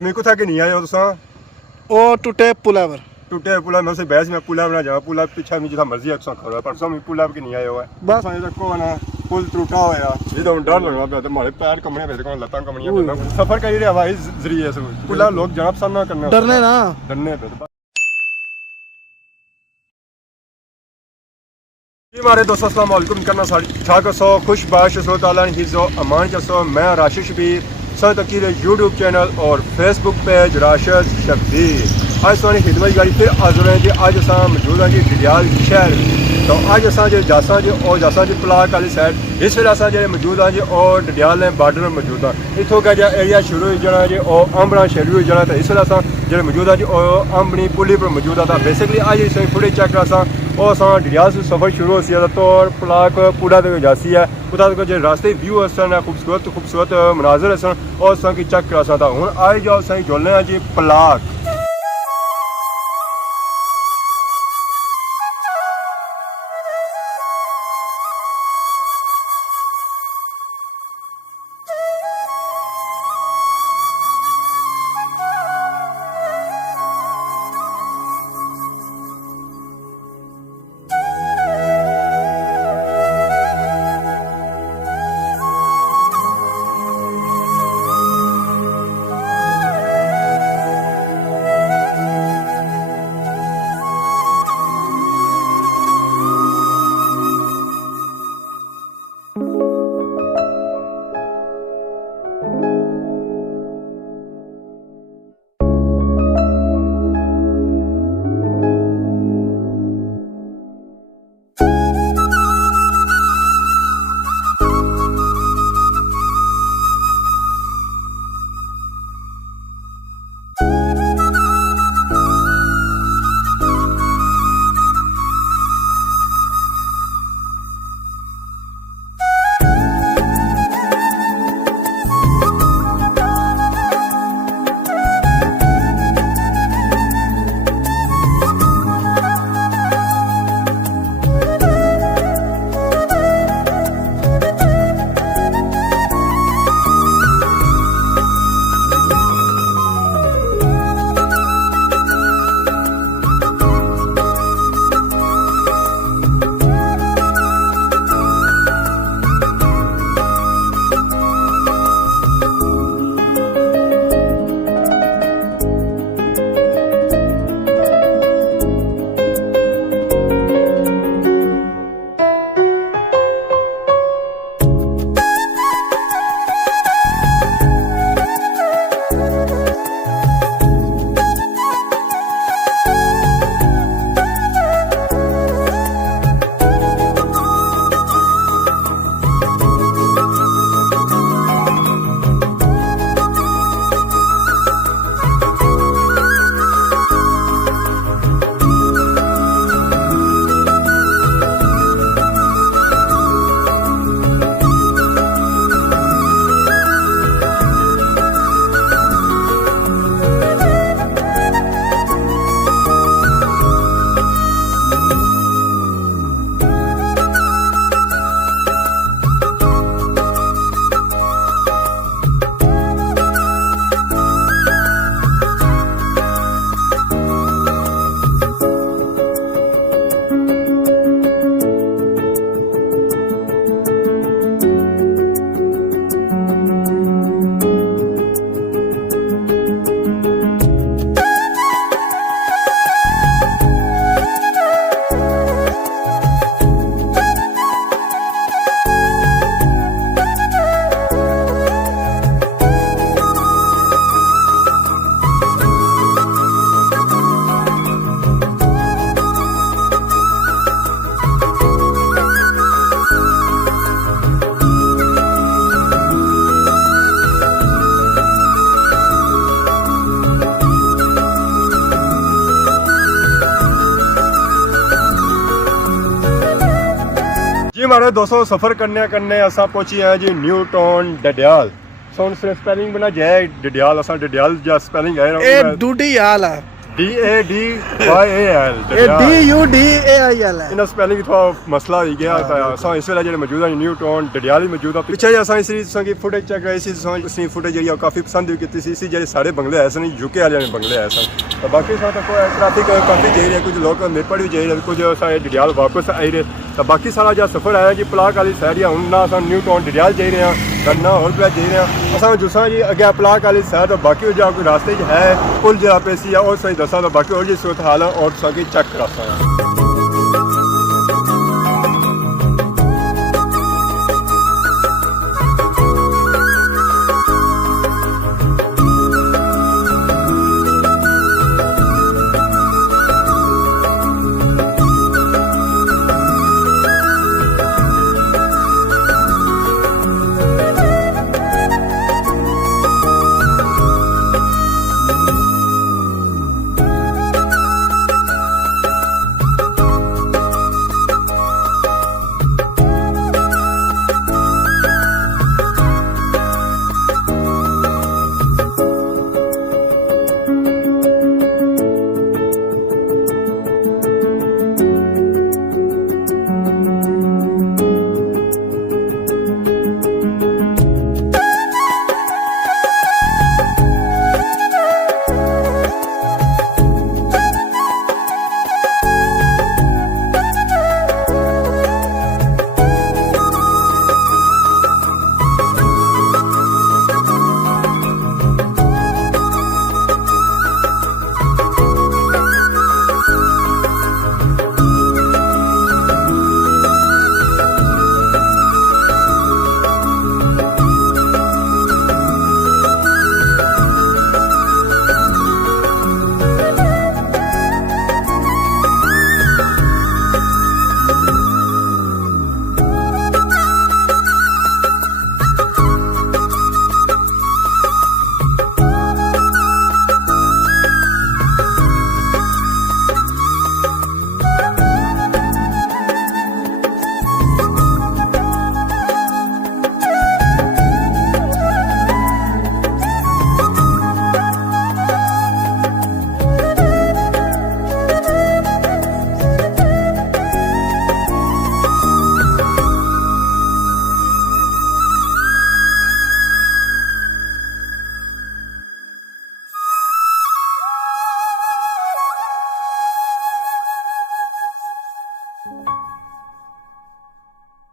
मेरे को था कि नहीं आया तुसा ओ टूटे पुला पर टूटे पुला में से बहस में पुला बना जा पुला पीछा में जिथा मर्जी है तुसा करो परसों में पुला के नहीं आया हुआ है बस सारे को ना पुल टूटा होया ये तो डर लगना पे तो हमारे पैर कमने पे को लतां कमनियां सफर कर रहे हवाई जरिए से पुला लोग जनाब सामना करना डरने ना डरने पे जी हमारे दोस्तों अस्सलाम वालेकुम करना सारी ठाक सो खुश बाश सो ताला हिजो अमान जसो मैं राशिद शबीर सर तकीर यूट्यूब चैनल और फेसबुक पेज राशिद शबीर आज सोनी खिदमत गाड़ी फिर हाजिर हैं जी आज असा मौजूद हैं जी डडियाल शहर तो आज असा जो जासा जी और जासा जी पलाक वाली साइड इस वेले असा जो मौजूद हैं जी और डडियाल ने बार्डर मौजूद हैं इतों का जो एरिया शुरू हो जाना जी और अंबना शुरू हो जाना तो इस वेले असा जो मौजूद है जी और अंबनी पुली पर मौजूद था बेसिकली आज इस फुटेज चेक करा और असा डडियाल से सफ़र शुरू हो सी तो पलाक पूरा तक जासी है उदा तक जो रास्ते व्यू असन खूबसूरत मनाजर असन और असा की चेक करा था हूँ आए जाओ असा जुड़ने हैं जी पलाक हमारे दोस्तों सफ़र करने असा पहुंची हैं जी न्यू टाउन डडियाल सो स्पेलिंग बना जाए डडियाल असा डडियाल जा स्पेलिंग है ए डूडी हाल है DADYAL DUDAIL है। इन्हें स्पेलिंग थोड़ा मसला हो गया था इस वेले जो मौजूद है न्यू टाउन डडियाल ही मौजूद है पिछले जो असां इस की फुटेज चेक रही सी फुटेज जी काफ़ी पसंद भी की सी जो सारे बंगले आए सन यूके वाले ने बंगले आए सन तो बाकी ट्रैफिक काफ़ी जाई रहे कुछ लोग मेरपड़ भी जाई रहे कुछ सारे डडियाल वापस आई रहे तो बाकी सारा जो सफ़र आया जी पलाक वाली साइड या हूँ ना अस न्यू टाउन डडियाल जाई रहे हैं ना होर जाई रहे हैं अस जुसा जी अगे पलाक वाली साइड तो बाकी जो कोई रास्ते है पुल जहाँ पे सी और सही दसा तो बाकी और जी सूरत हाल है और सकी चेक करा सकते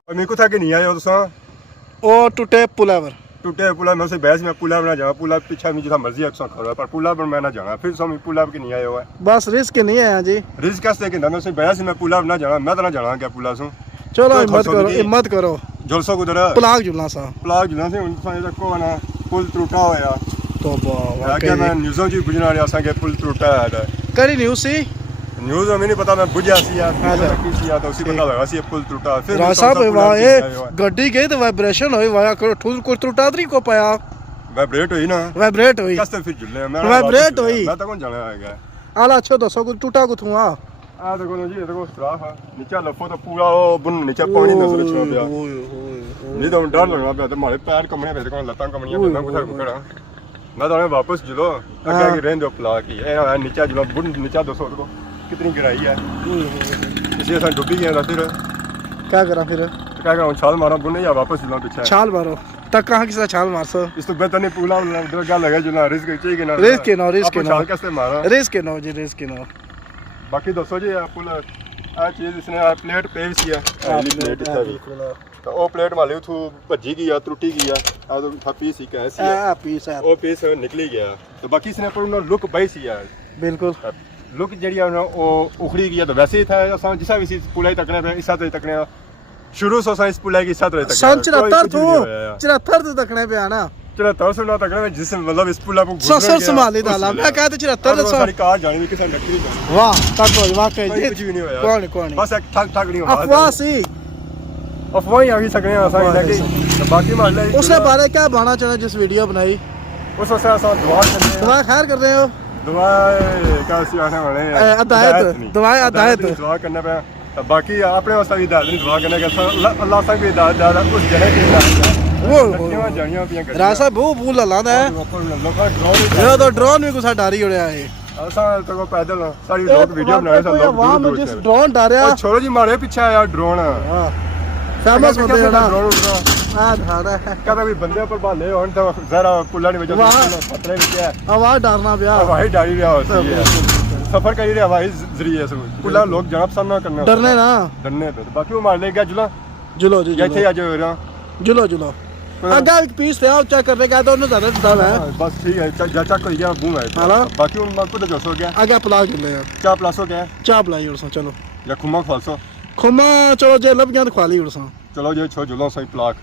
मेरे को था कि नहीं आए हो तुसा ओ टूटे पुलावर टूटे पुला मैं उसे बहस में पुला बना जाना पुला पीछा में जितना मर्जी तुसा खड़ा पर पुला पर मैं ना जाना फिर सो पुला के नहीं आए हो बस रिस्क नहीं आया जी रिस्क कैसे कि मैं उसे बहस में पुला ना जाना मैं तो ना जाना क्या पुला सो चलो हिम्मत करो जुलसो कुदर पलाक जुलना सा से उन को ना पुल टूटा होया तो वाकई मैं न्यूज़ों जी बुझना रहा सा के पुल टूटा है करी न्यूज़ सी न्यूज़ में नहीं पता मैं बुझा सी यार किसी यार तो उसी पता लगा सी पुल टूटा फिर राज साहब वाह ये गड्डी गई तो वाइब्रेशन हुई वाया करो ठुल को टूटा नहीं को पाया वाइब्रेट हुई ना वाइब्रेट हुई कैसे फिर जुले मैं वाइब्रेट हुई मैं तो कौन जाने आएगा आला अच्छा दसो को टूटा को थुआ आ देखो जी देखो स्ट्राफ है नीचे लफो तो पूरा वो बुन नीचे पानी नजर छो गया नहीं तो डर लगना पे तो हमारे पैर कमने पे को लतां कमनियां पे मैं कुछ करा मैं तो वापस जुलो आगे की रेंज प्ला की ए नीचे जुलो बुन नीचे दसो को कितनी गिराई है इसे ऐसा डूबी गया फिर क्या करा फिर क्या करूं छाल मारा बुन या वापस जुलो पीछे छाल मारो तक कहां किसा छाल मार सो इस तो बेहतर नहीं पूला उधर क्या लगा जुला रिस्क चाहिए कि ना रिस्क के छाल कैसे मारा रिस्क के नो बाकी दसो जी पुल आ चीज इसने प्लेट पे सी है प्लेट तो वो प्लेट वाले उथू भज्जी गई त्रुटी गई आ तो था पीस ही कैसी है पीस है वो पीस निकली गया तो बाकी इसने पर उन्होंने लुक बाई सी है बिल्कुल लुक जड़ी वो उखड़ी गई तो वैसे ही था असा जिसा भी पुलाई तकने पे इसा तो तकने शुरू से असा इस पुलाई की साथ रहे तक सन 74 तो तकने पे आना 74 से ना तकने में जिस मतलब इस पुला को ससुर संभाली डाला मैं कहते 74 सारी कार जानी भी किसी नकली जानी वाह तको वाकई जी कुछ भी नहीं होया कौन बस एक ठग ठग नहीं हुआ अफवाह सी अफवाह ही आ गई सकने असा लेके तो बाकी मान ले उसने बारे क्या बाना चला जिस वीडियो बनाई उस वसे असा दुआ कर रहे हैं दुआ खैर कर रहे हो दुआ कैसी आने वाले हैं अदायत दुआ अदायत दुआ करने पे तो बाकी अपने वास्ते भी दाद दुआ करने का अल्लाह से भी दाद दाद उस जगह की दाद वो जानियां पियां कर रासा बहुत फूल लांदा है मेरा तो ड्रोन भी कुछ डारी उड़या है असा तो पैदल सारी लोग वीडियो बनाए थे लोग वहां में जिस ड्रोन डारिया ओ छोरो जी मारे पीछे आया ड्रोन हां फेमस होते हैं ना ड्रोन हां धारा है कदा भी बंदे पर भाले होन तो जरा पुल्ला नहीं बजा खतरे में क्या आवाज डरना पिया हवाई डाली रहा होती है सफर कर रहे हवाई जरिए से पुल्ला लोग जनाब सामना करना डरने ना डरने पे बाकी वो मार ले गया जुला जुलो जी जैसे आज हो रहा जुलो जुलो आगे एक पीस थे आप चेक करने का दोनों ज्यादा दम है बस ठीक है जा चेक कर गया बूम है बाकी उन को तो जो गया आगे प्लास कर ले यार क्या प्लास हो गया चा प्लाई और चलो या खुमा खालसो खुमा चलो जे लब गया तो खाली और चलो जे छो जुलो सही प्लाक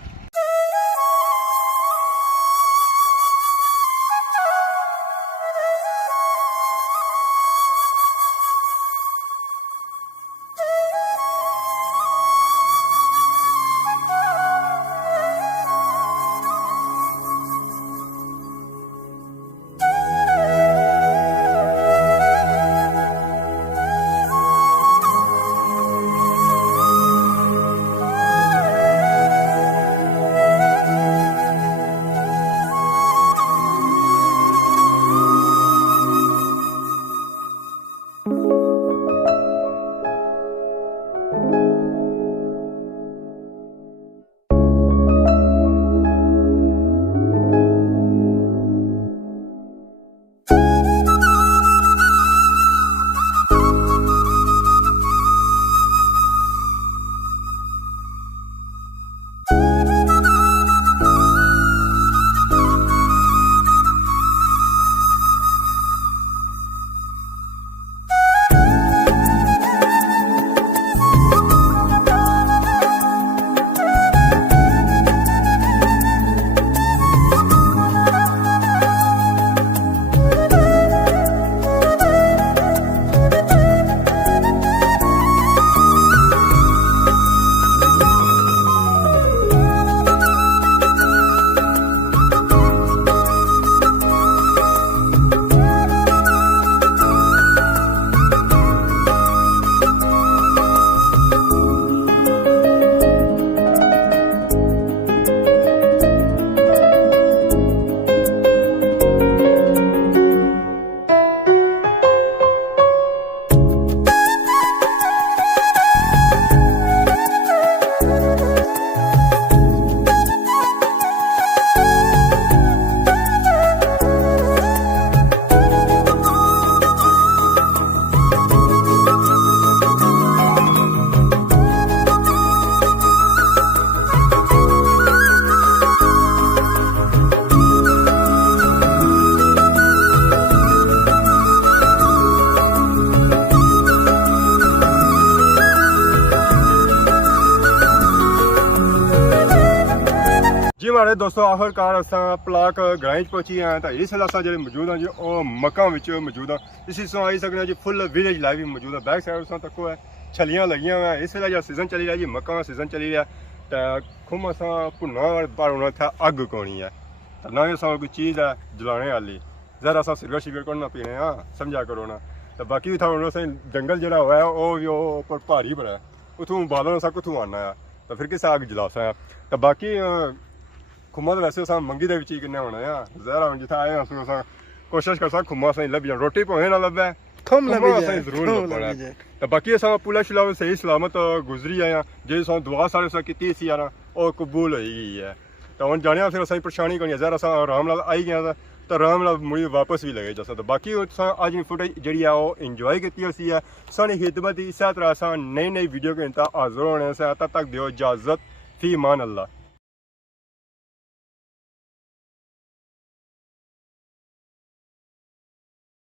हमारे दोस्तों आखिरकार असा पलाक ग्रां पहुंची हैं तो इस वेले अस जो मौजूद हाँ जी वो मक्का मौजूद हाँ इसी सो आई सकते जी फुल विलेज लाइफ मौजूद है बैक साइड तक है छलियां लगियां हुई इस वेले जो सीजन चली रहा जी मक्का का सीजन चली रहा तो खुम अस भुना पर होना था अग कोनी है तो ना अस कोई चीज़ है जलाने वाली जरा अस सिगरेट शिगरेट कोना पीने हाँ समझा करो ना तो बाकी था जंगल जो है वो भारी बड़ा उतों बालन अस कुतों आना है तो फिर किस अग जला सा तो बाकी खुम्मा तो वैसे अस मंगी के ही किन्ने होना है जहरा हम जिथे आए अस कोशिश कर सकते खुम्मा असें लभी रोटी भावें ना लभे जरूर लभना तो बाकी अस पुला शुला सही सलामत गुजरी आए जे दुआ सारे की सी यार वो कबूल हो गई है तो हम जाने फिर असें परेशानी कोनी जहर अस आराम नाल आई गए तो आराम नाल मुड़ी वापस भी लगे जा सकते बाकी अज की फुटेज जी वो इंजॉय की है सारी खिदमत इस तरह अस नई नई वीडियो के हाजिर होने से तब तक दो इजाजत फी मान अल्लाह।